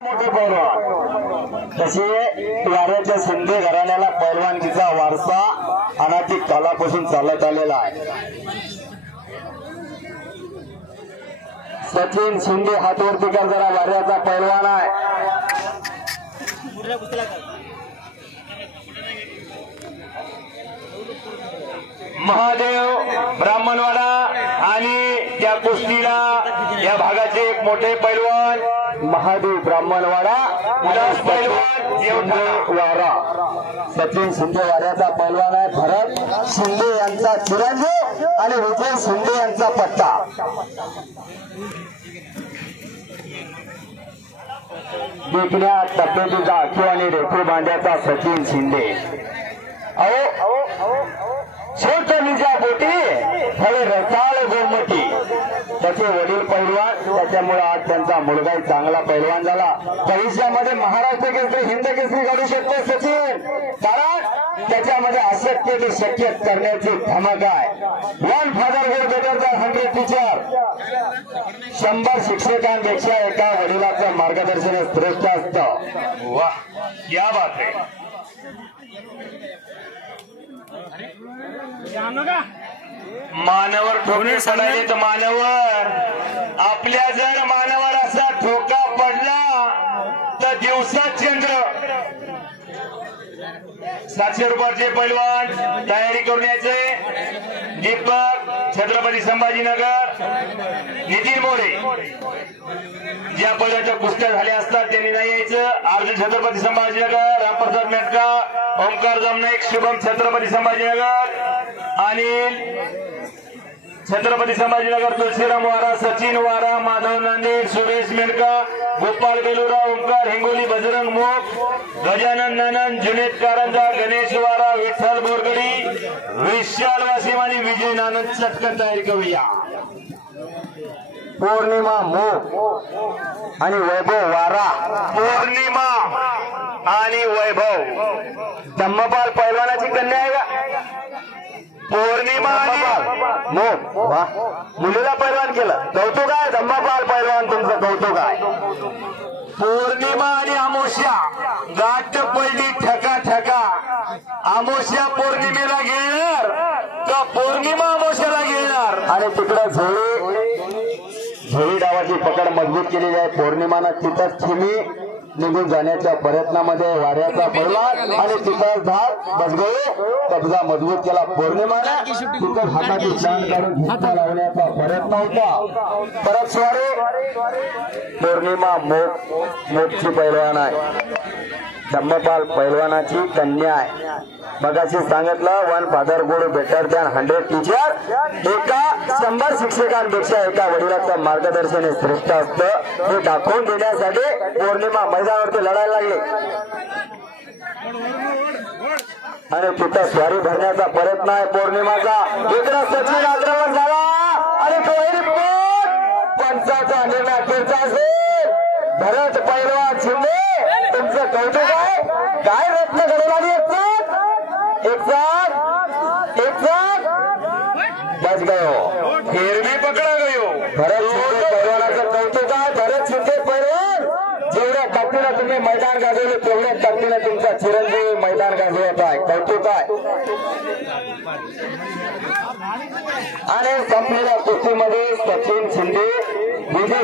मोठे पैलवान तसे वाऱ्याच्या शिंदे घराण्याला पैलवानकीचा वारसा अनाधिक कालापासून चालत आलेला आहे। सचिन शिंदे हातवरती कर जरा वाऱ्याचा पैलवान आहे। महादेव ब्राह्मणवाडा आणि त्या कुस्तीला या भागाचे एक मोठे पैलवान महादेव ब्राह्मणवाडा पैलवान वारा सचिन शिंदे वाऱ्याचा पैलवान आहे। भरत शिंदे यांचा चिरंजीव आणि विजय शिंदे यांचा पट्टा। देखण्या तब्येतीचा आखीव आणि रेखू बांध्याचा सचिन शिंदे शेवटच्या बोटी फळे रसाळ गोमटी त्याचे वडील पैलवान त्याच्यामुळे आज त्यांचा मुलगाही चांगला पैलवान झाला। भविष्यामध्ये महाराष्ट्र केसरी हिंद केसरी काढू शकतो सचिन, कारण त्याच्यामध्ये अशक्य ते शक्य करण्याची धमक आहे। 1 फादर गोड बेटर दॅन 100 टीचर 100 शिक्षकांपेक्षा एका वडिलाचं मार्गदर्शन श्रेष्ठ असतं। वाह क्या बात है। मानवर ठोके पडायचे तर मानवर आपल्या जर मानवर असा ठोका पडला तर दिवसात चंद्र 700 रुपयाचे पैलवान तयारी करून यायचे। दीपक छत्रपती संभाजीनगर नितीन मोरे ज्या पदाच्या कुस्त्या झाल्या असतात त्यांनी नाही यायचं। अर्जुन छत्रपती संभाजीनगर रामप्रसाद मेटका ओंकार जमनाईक शुभम छत्रपती संभाजीनगर अनिल छत्रपती संभाजीनगर तुलसीराम वारा सचिन वारा माधव नांदेड सुरेश मेनका गोपाल बेलुरा ओंकार हिंगोली बजरंग मोक गजानन नानन जुनेद कारंजा गणेश वारा विठ्ठल बोरगडी विशाल वासिम आणि विजय नानन चटकन तयारी करूया। पौर्णिमा मोक आणि वैभव वारा पौर्णिमा आणि वैभव धम्मपाल पैलवानाची कन्या आहे का? पौर्णिमा आणि मोक वाह मुलीला पैलवान केलं कौतुक आहे। धम्मपाल पैलवान तुमचं कौतुक आहे। पौर्णिमा आणि अमावस्या गाठ पडली ठका ठका अमावस्या पौर्णिमेला घेणार का पौर्णिमा अमावस्याला घेणार आणि तिकडं झोळी डावाची पकड मजबूत केलेली आहे। पौर्णिमानं तिथंच थिमी निघून जाण्याच्या प्रयत्नामध्ये वाऱ्याचा पैलवान आणि तिथंच धाक बसगळे कब्जा मजबूत केला। पौर्णिमाने तिथं हाताची शान काढून घेता लावण्याचा प्रयत्न होता। परत स्वारी पौर्णिमा मोकची पैलवान आहे। धम्मपाल पैलवानाची कन्या आहे। मगाशी सांगितलं 1 father good better than 100 teacher एका 100 शिक्षकांपेक्षा एका वडिलाचं मार्गदर्शन हे श्रेष्ठ असतं। हे दाखवून देण्यासाठी पौर्णिमा मैदानावरती लढायला लागले आणि तिथं स्वारी भरण्याचा प्रयत्न आहे पौर्णिमाचा। इकडं सचिन आक्रमण झाला आणि पंचाचा निर्णय अखेरचा असेल। भरत पैलवान शिंदे तुमचं कौतुक आहे। काय रत्न घडवून आली एक साथ बच गयो फिर भी पकड़ा गयो। भरत शिंदे पैलवानाचं कौतुक आहे। भरत शिंदे पैलवान जेवढ्या ताकदीनं तुम्ही मैदान गाजवले तेवढ्या ताकदीनं तुमचा चिरंजीव मैदान गाजवत आहे। कौतुक आहे। आणि संपलेल्या कुस्तीमध्ये सचिन शिंदे विजय